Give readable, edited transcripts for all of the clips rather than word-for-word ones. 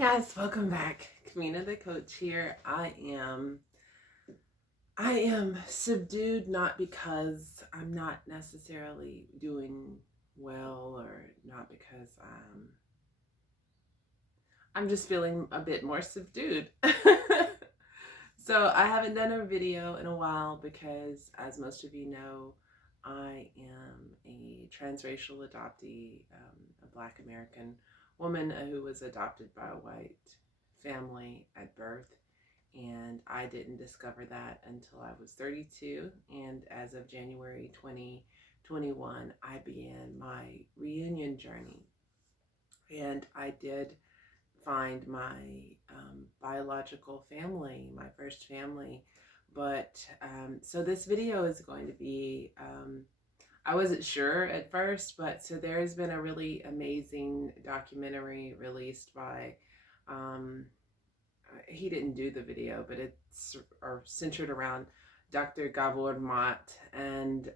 guys, welcome back. Kamina the coach here. I am subdued, not because I'm not necessarily doing well, or not because I'm just feeling a bit more subdued. So I haven't done a video in a while because, as most of you know, I am a transracial adoptee, a Black American woman who was adopted by a white family at birth. And I didn't discover that until I was 32. And as of January 2021, I began my reunion journey. And I did find my biological family, my first family. But so this video is going to be, I wasn't sure at first, but so there has been a really amazing documentary released by, he didn't do the video, but it's centered around Dr. Gabor Matt and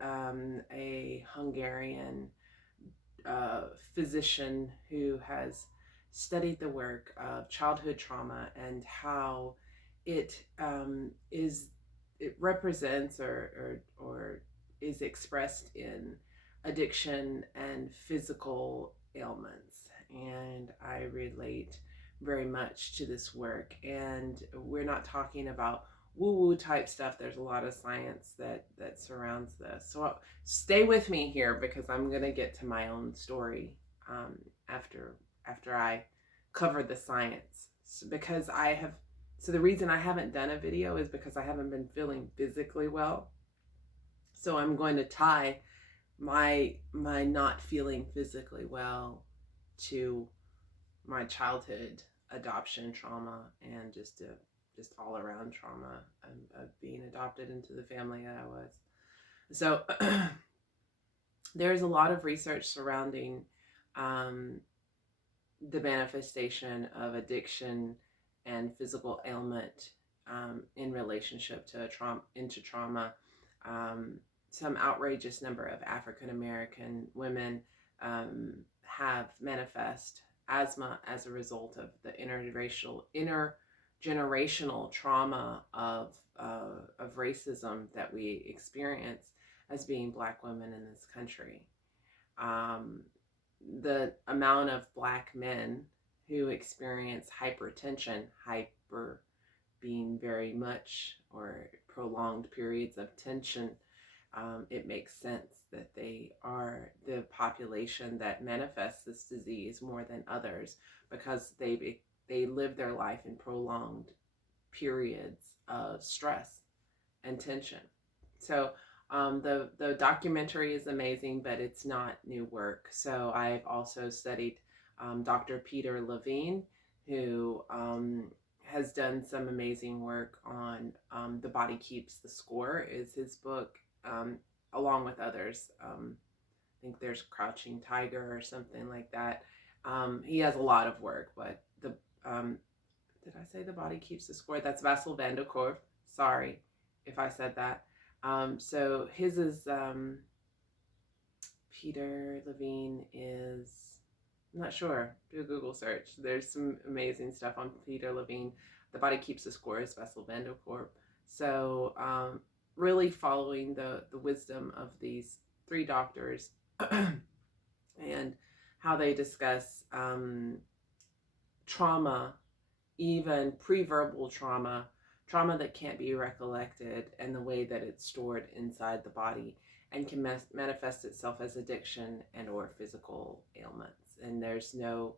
a Hungarian physician who has studied the work of childhood trauma and how it represents or is expressed in addiction and physical ailments. And I relate very much to this work. And we're not talking about woo-woo type stuff. There's a lot of science that surrounds this. So stay with me here, because I'm going to get to my own story after I cover the science. So the reason I haven't done a video is because I haven't been feeling physically well. So I'm going to tie my not feeling physically well to my childhood adoption trauma and just all around trauma of being adopted into the family that I was. So there's a lot of research surrounding the manifestation of addiction and physical ailment in relationship to trauma. Some outrageous number of African American women have manifest asthma as a result of the intergenerational trauma of racism that we experience as being Black women in this country. The amount of Black men who experience hypertension, hyper being very much or prolonged periods of tension, it makes sense that they are the population that manifests this disease more than others, because they live their life in prolonged periods of stress and tension. So the documentary is amazing, but it's not new work. So I've also studied Dr. Peter Levine, who has done some amazing work on The Body Keeps the Score is his book, along with others. I think there's Crouching Tiger or something like that. He has a lot of work, but did I say The Body Keeps the Score? That's Bessel van der Kolk. Sorry if I said that. So his is, Peter Levine is, I'm not sure, do a Google search. There's some amazing stuff on Peter Levine. The Body Keeps the Score is Bessel van der Kolk. So really following the wisdom of these three doctors and how they discuss trauma, even pre-verbal trauma that can't be recollected, and the way that it's stored inside the body and can manifest itself as addiction and or physical ailments. And there's no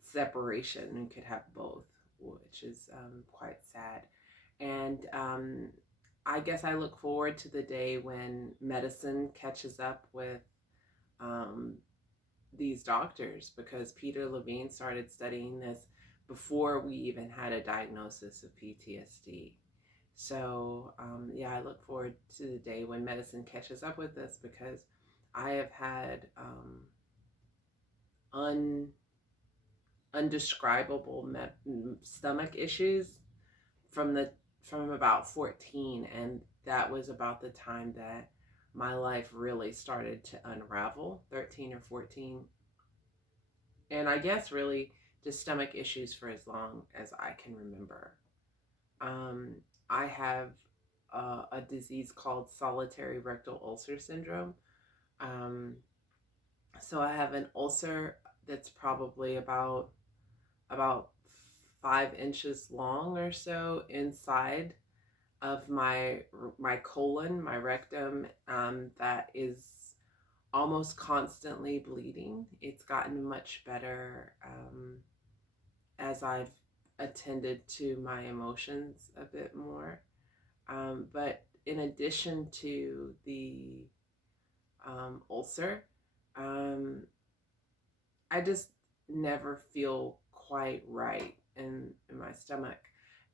separation, and could have both, which is quite sad. And I guess I look forward to the day when medicine catches up with these doctors, because Peter Levine started studying this before we even had a diagnosis of PTSD. So yeah, I look forward to the day when medicine catches up with this, because I have had undescribable stomach issues from about 14, and that was about the time that my life really started to unravel, 13 or 14. And I guess really just stomach issues for as long as I can remember. Um, I have a disease called solitary rectal ulcer syndrome. Um, so I have an ulcer that's probably about 5 inches long or so inside of my colon, my rectum, that is almost constantly bleeding. It's gotten much better as I've attended to my emotions a bit more. But in addition to the ulcer, um, I just never feel quite right in my stomach.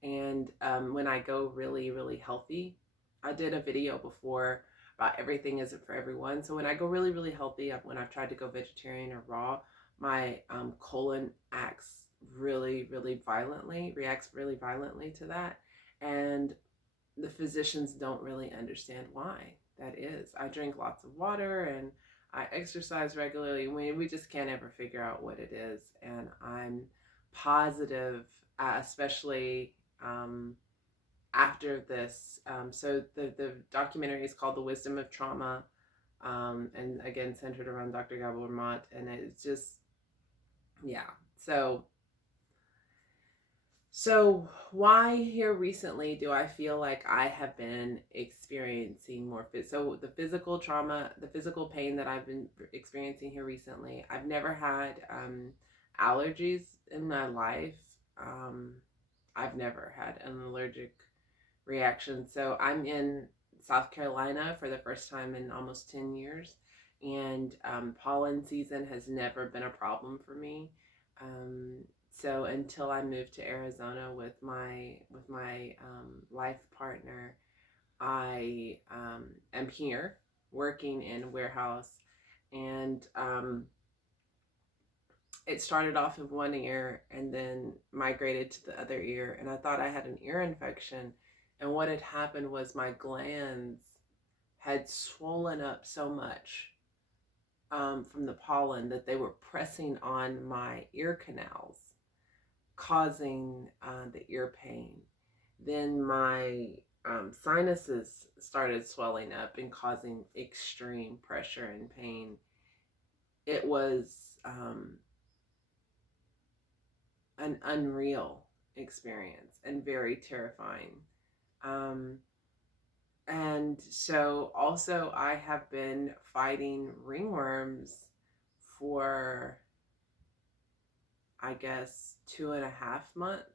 And when I go really, really healthy, I did a video before about everything isn't for everyone. So when I go really, really healthy, when I've tried to go vegetarian or raw, my colon acts really, really violently, reacts really violently to that. And the physicians don't really understand why that is. I drink lots of water and I exercise regularly. We just can't ever figure out what it is. And I'm positive, especially after this. So the documentary is called The Wisdom of Trauma, and again, centered around Dr. Gabor Mott. And it's just, yeah. So why here recently do I feel like I have been experiencing more so the physical trauma, the physical pain that I've been experiencing here recently? I've never had allergies in my life. Um, I've never had an allergic reaction. So I'm in South Carolina for the first time in almost 10 years, and pollen season has never been a problem for me. So until I moved to Arizona with my life partner, I am here working in a warehouse, and it started off in one ear and then migrated to the other ear, and I thought I had an ear infection. And what had happened was my glands had swollen up so much from the pollen that they were pressing on my ear canals, causing the ear pain. Then my sinuses started swelling up and causing extreme pressure and pain. It was an unreal experience and very terrifying. Um, and so also I have been fighting ringworms for, I guess, 2.5 months.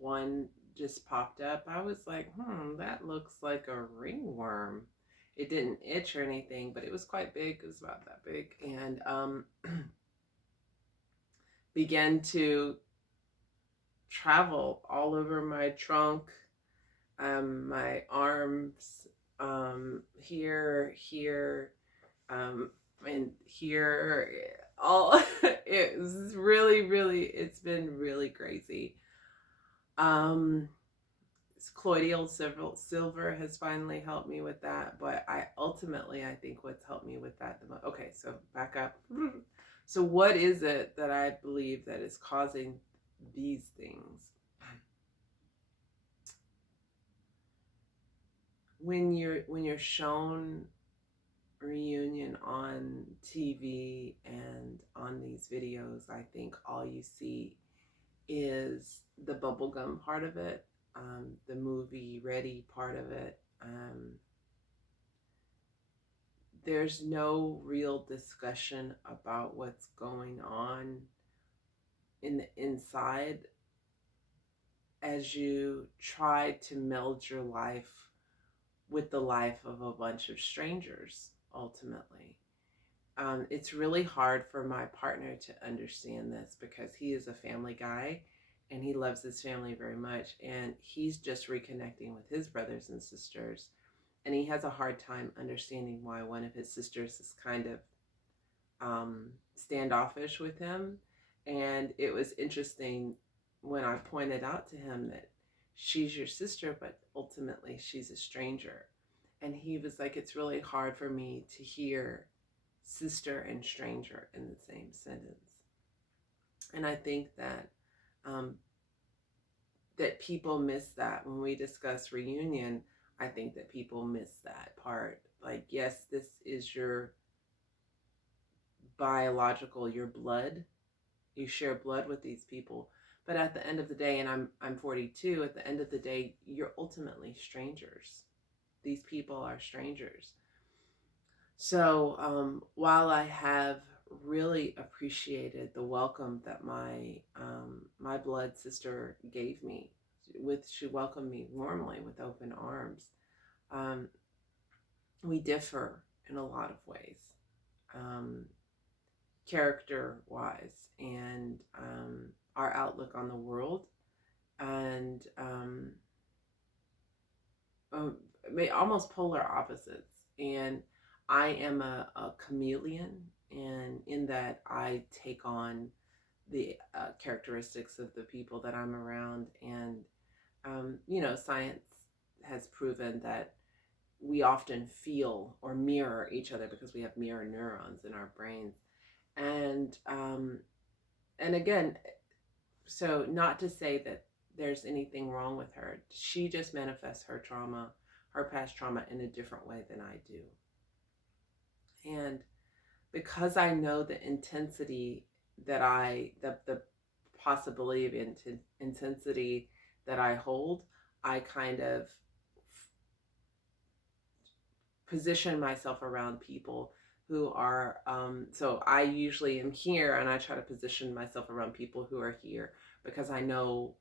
One just popped up. I was like, that looks like a ringworm. It didn't itch or anything, but it was quite big. It was about that big. And began to travel all over my trunk, my arms, here, and here. All it was really, really. It's been really crazy. Colloidal silver has finally helped me with that, but I think what's helped me with that the most. Okay, so back up. So what is it that I believe that is causing these things? When you're shown reunion on TV and on these videos, I think all you see is the bubblegum part of it, the movie ready part of it. There's no real discussion about what's going on in the inside as you try to meld your life with the life of a bunch of strangers, ultimately. It's really hard for my partner to understand this because he is a family guy and he loves his family very much, and he's just reconnecting with his brothers and sisters, and he has a hard time understanding why one of his sisters is kind of standoffish with him. And it was interesting when I pointed out to him that she's your sister, but ultimately she's a stranger. And he was like, it's really hard for me to hear sister and stranger in the same sentence. And I think that um, that people miss that when we discuss reunion. I think that people miss that part. Like, yes, this is your biological, your blood. You share blood with these people, but at the end of the day, and I'm 42. At the end of the day, you're ultimately strangers. These people are strangers. So while I have really appreciated the welcome that my blood sister gave me, she welcomed me warmly with open arms. Um, we differ in a lot of ways, um, character wise, and our outlook on the world, and uh, almost polar opposites. And I am a chameleon, and in that I take on the characteristics of the people that I'm around. And, science has proven that we often feel or mirror each other because we have mirror neurons in our brains. And again, so not to say that there's anything wrong with her. She just manifests her trauma, her past trauma, in a different way than I do. And because I know the intensity the possibility of intensity that I hold, I kind of position myself around people who are, so I usually am here, and I try to position myself around people who are here, because I know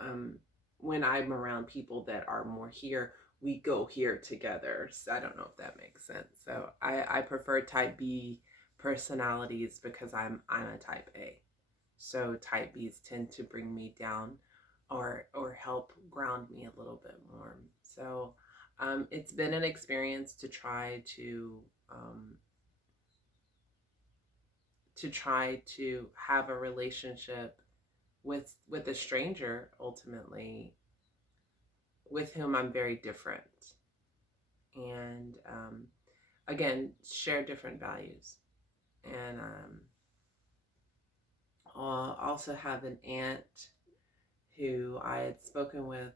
um, when I'm around people that are more here, we go here together. So I don't know if that makes sense. So I prefer type B personalities because I'm a type A. So type Bs tend to bring me down, or help ground me a little bit more. So it's been an experience to try to have a relationship with a stranger, ultimately, with whom I'm very different, and again, share different values. And I also have an aunt who I had spoken with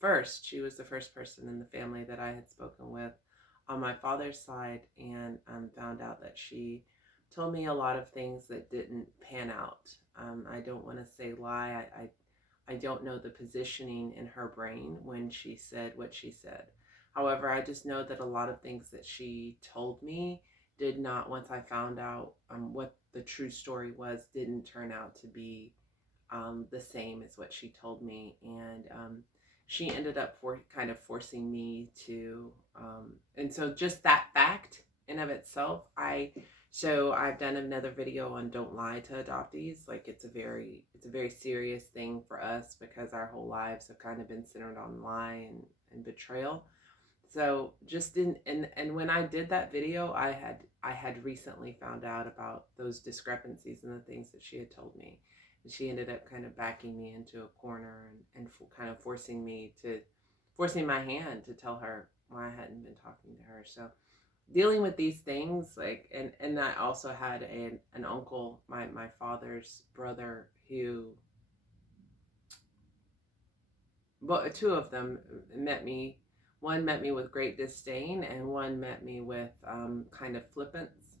first. She was the first person in the family that I had spoken with on my father's side, and found out that she told me a lot of things that didn't pan out. I don't want to say lie. I don't know the positioning in her brain when she said what she said. However, I just know that a lot of things that she told me did not, once I found out what the true story was, didn't turn out to be the same as what she told me. And she ended up kind of forcing me to, and so just that fact in of itself, so I've done another video on don't lie to adoptees. Like, it's a very serious thing for us, because our whole lives have kind of been centered on lie and betrayal. So just and when I did that video, I had recently found out about those discrepancies and the things that she had told me. And she ended up kind of backing me into a corner, and kind of forcing my hand to tell her why I hadn't been talking to her. So dealing with these things, like, and I also had an uncle, my father's brother, who, but two of them met me. One met me with great disdain, and one met me with kind of flippance,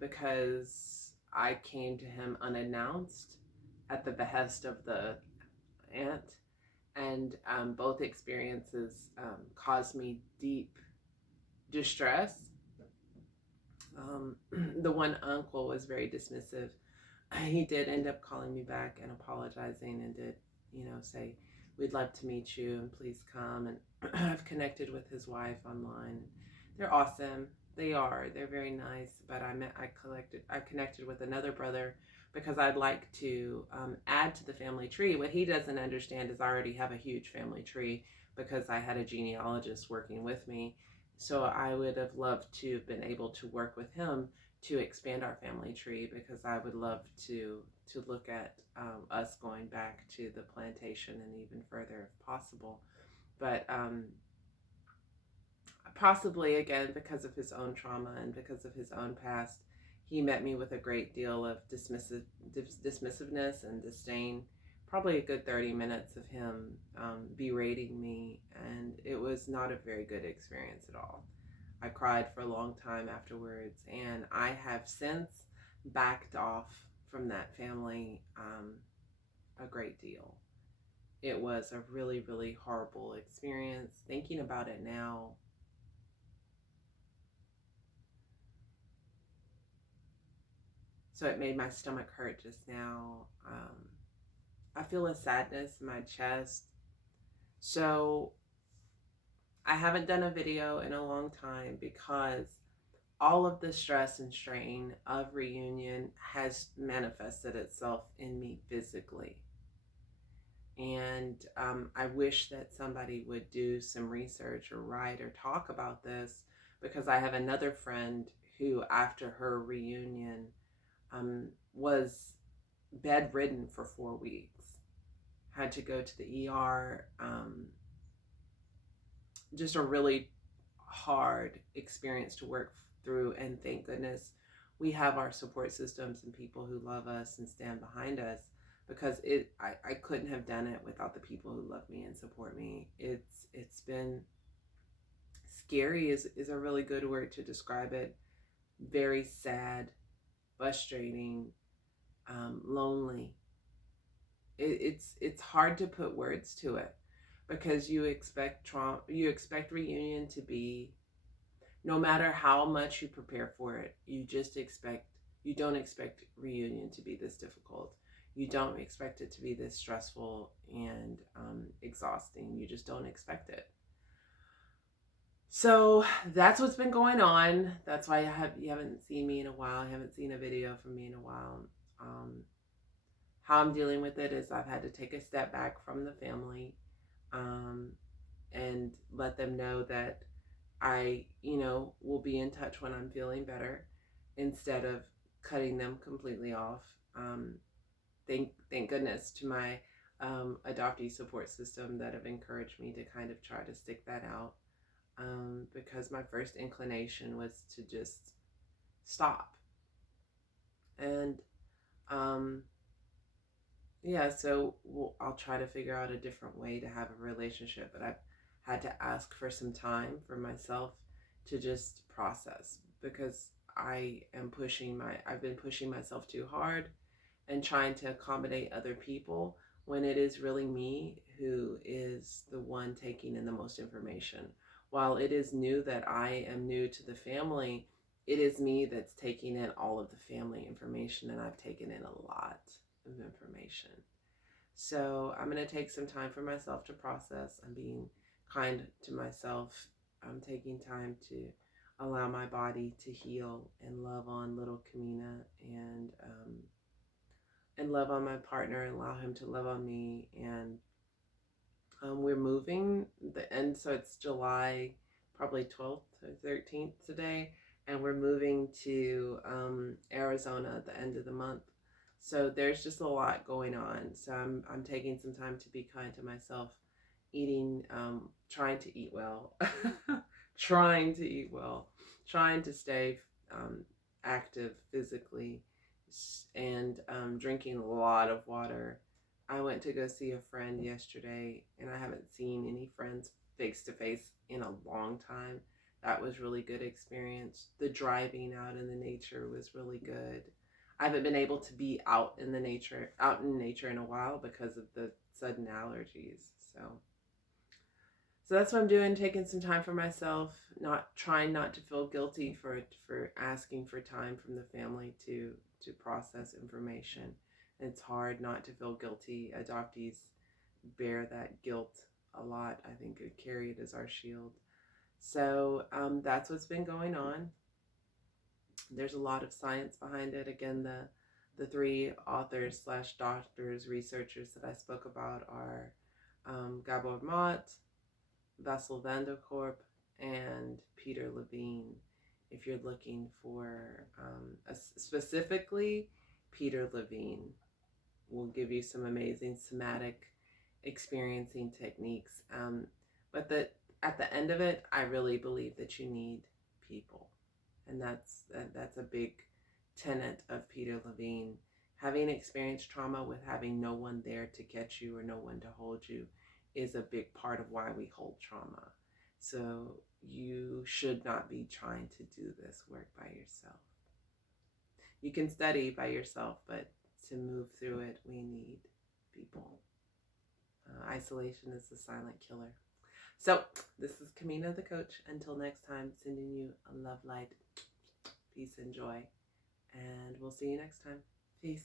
because I came to him unannounced at the behest of the aunt. And both experiences caused me deep distress. The one uncle was very dismissive. He did end up calling me back and apologizing, and did, say, we'd love to meet you and please come. And I've connected with his wife online. They're awesome. They're very nice. But I connected with another brother because I'd like to add to the family tree. What he doesn't understand is I already have a huge family tree, because I had a genealogist working with me. So I would have loved to have been able to work with him to expand our family tree, because I would love to look at us going back to the plantation and even further if possible. But possibly, again, because of his own trauma and because of his own past, he met me with a great deal of dismissiveness and disdain. Probably a good 30 minutes of him berating me, and it was not a very good experience at all. I cried for a long time afterwards, and I have since backed off from that family a great deal. It was a really, really horrible experience. Thinking about it now, so it made my stomach hurt just now. I feel a sadness in my chest. So I haven't done a video in a long time because all of the stress and strain of reunion has manifested itself in me physically. And I wish that somebody would do some research or write or talk about this, because I have another friend who, after her reunion, was bedridden for 4 weeks, had to go to the ER. Just a really hard experience to work through, and thank goodness we have our support systems and people who love us and stand behind us, because I couldn't have done it without the people who love me and support me. It's been scary is a really good word to describe it. Very sad, frustrating, lonely. It's hard to put words to it, because you expect reunion to be, no matter how much you prepare for it, you don't expect reunion to be this difficult. You don't expect it to be this stressful and exhausting. You just don't expect it. So that's what's been going on. That's why you haven't seen me in a while. You haven't seen a video from me in a while. How I'm dealing with it is I've had to take a step back from the family, and let them know that I, will be in touch when I'm feeling better, instead of cutting them completely off. Thank goodness to my adoptee support system that have encouraged me to kind of try to stick that out, because my first inclination was to just stop. And yeah, so I'll try to figure out a different way to have a relationship, but I've had to ask for some time for myself to just process, because I've been pushing myself too hard and trying to accommodate other people, when it is really me who is the one taking in the most information. While it is new that I am new to the family, it is me that's taking in all of the family information, and I've taken in a lot of information. So I'm going to take some time for myself to process. I'm being kind to myself. I'm taking time to allow my body to heal and love on little Kamina, and love on my partner, and allow him to love on me. And we're moving the end, so it's July probably 12th or 13th today, and we're moving to Arizona at the end of the month. So there's just a lot going on. So I'm taking some time to be kind to myself, trying to eat well, trying to eat well, trying to stay active physically, and drinking a lot of water. I went to go see a friend yesterday, and I haven't seen any friends face to face in a long time. That was really good experience. The driving out in the nature was really good. I haven't been able to be out in nature in a while because of the sudden allergies. So that's what I'm doing, taking some time for myself, trying not to feel guilty for asking for time from the family to process information. It's hard not to feel guilty. Adoptees bear that guilt a lot. I think we carry it as our shield. So that's what's been going on. There's a lot of science behind it. Again, the three authors / doctors, researchers that I spoke about are Gabor Mott, Bessel van der Kolk, and Peter Levine. If you're looking for specifically, Peter Levine will give you some amazing somatic experiencing techniques. But at the end of it, I really believe that you need people, and that's a big tenet of Peter Levine. Having experienced trauma with having no one there to catch you or no one to hold you is a big part of why we hold trauma. So you should not be trying to do this work by yourself. You can study by yourself, but to move through it, we need people. Isolation is the silent killer. So this is Kamina the coach. Until next time, sending you a love, light, peace, and joy. And we'll see you next time. Peace.